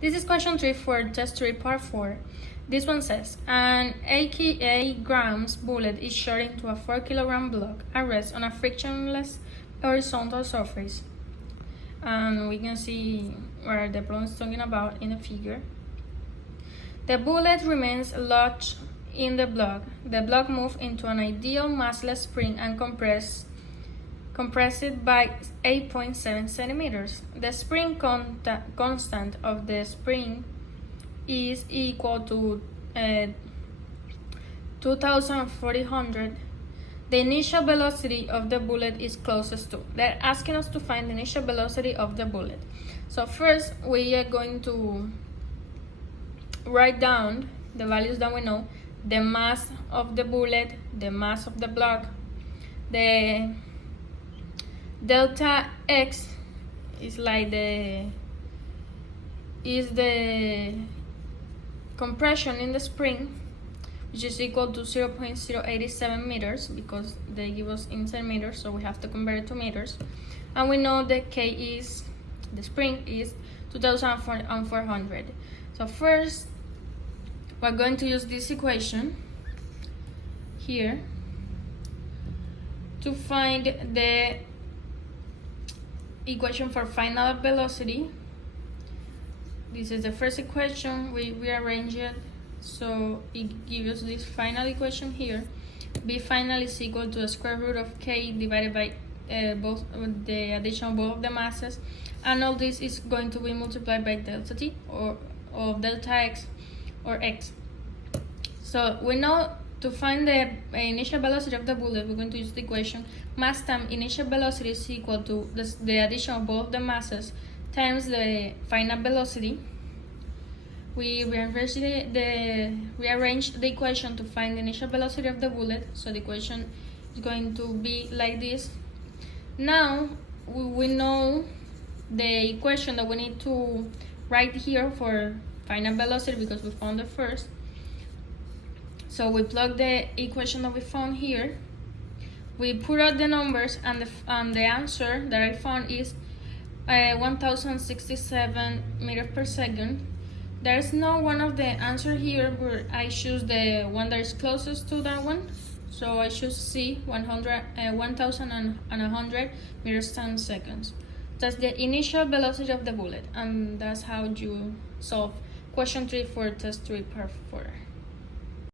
This is question 3 for test 3 part 4. This one says, an 88 grams bullet is shot into a 4 kilogram block and rests on a frictionless horizontal surface. And we can see where the problem is talking about in the figure. The bullet remains lodged in the block. The block moves into an ideal massless spring and compressed by 8.7 centimeters. The spring constant of the spring is equal to 2,400. The initial velocity of the bullet is closest to. They're asking us to find the initial velocity of the bullet. So first we are going to write down the values that we know: the mass of the bullet, the mass of the block, the delta x is the compression in the spring, which is equal to 0.087 meters because they give us in centimeters, so we have to convert it to meters. And we know that the spring is 2,400. So first we're going to use this equation here to find the equation for final velocity. This is the first equation. We rearrange it so it gives us this final equation here. B final is equal to the square root of k divided by both the addition of both of the masses, and all this is going to be multiplied by delta t or delta x or x. So we know to find the initial velocity of the bullet, we're going to use the equation mass times initial velocity is equal to the addition of both the masses times the final velocity. We rearrange the equation to find the initial velocity of the bullet, so the equation is going to be like this. Now we know the equation that we need to write here for final velocity because we found the first. So we plug the equation that we found here, we put out the numbers, and the answer that I found is 1067 meters per second. There's no one of the answer here, but I choose the one that is closest to that one. So I choose C, 1100 meters per second. That's the initial velocity of the bullet, and that's how you solve question 3 for test 3 part 4.